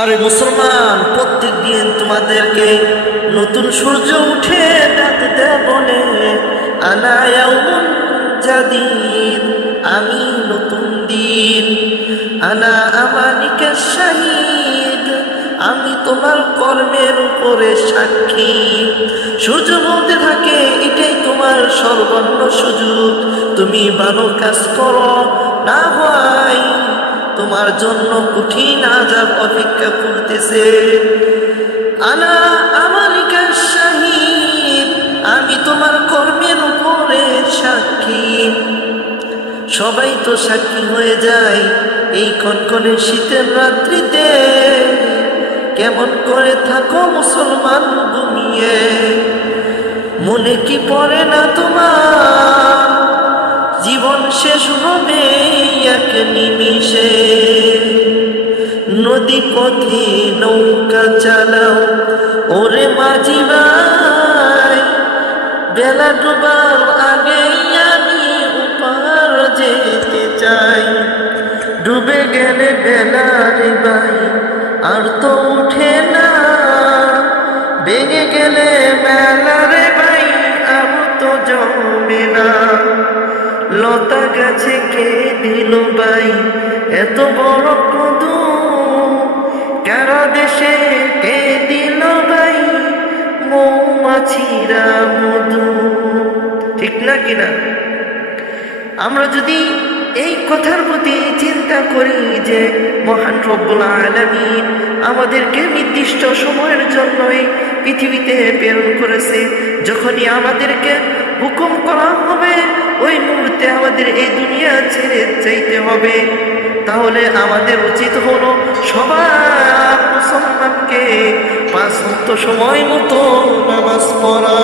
আরে মুসলমান প্রত্যেক দিন তোমাদেরকে নতুন সূর্য উঠে ডাকতে বলে আনায়াউমুন জাদিদ, আমি নতুন দিন। আনা আমানিকে শাহিদ, আমি তোমার কর্মের উপরে সাক্ষী। সূর্য বলতে থাকে, এটাই তোমার সর্বন্ন সুযোগ। তুমি ভালো কাজ করো, না হয় তোমার জন্য কঠিন আজাব অপেক্ষা করতেছে। আনা আমালিকা শাহিদ, আমি তোমার কর্মের উপরে সাক্ষী। সবাই তো সাক্ষী হয়ে যায় এই কনকনে শীতের রাত্রিতে। কেমন করে থাকো মুসলমান ঘুমিয়ে? মনে কি পড়ে না তোমার? জীবন শেষ হবে এক নিমিষে। নদী পথে নৌকা চালাও, ওরে মাঝি ভাই। বেলা ডোবার আগে আমি উপার যেতে চাই। ডুবে গেলে বেলা রে ভাই, আর তো উঠে না। বেগে গেলে মেলা রে ভাই, আর তো জমে না। লতা গাছে কে দিল ভাই এত বড় কদু। কারা দেশে কে দিল ভাই মৌমাছিরা মধু। ঠিক না কিনা আমরা যদি এই কথার প্রতি চিন্তা করি যে, মহান রব্বুল আলামিন আমাদেরকে নির্দিষ্ট সময়ের জন্য এই পৃথিবীতে প্রেরণ করেছে, যখনই আমাদেরকে হুকুম করা হবে ওই মুহূর্তে আমাদের এই দুনিয়া ছেড়ে চাইতে হবে। তাহলে আমাদের উচিত হলো সবার মুসলমানকে পাঁচ সময় মতো নামাজ পড়া।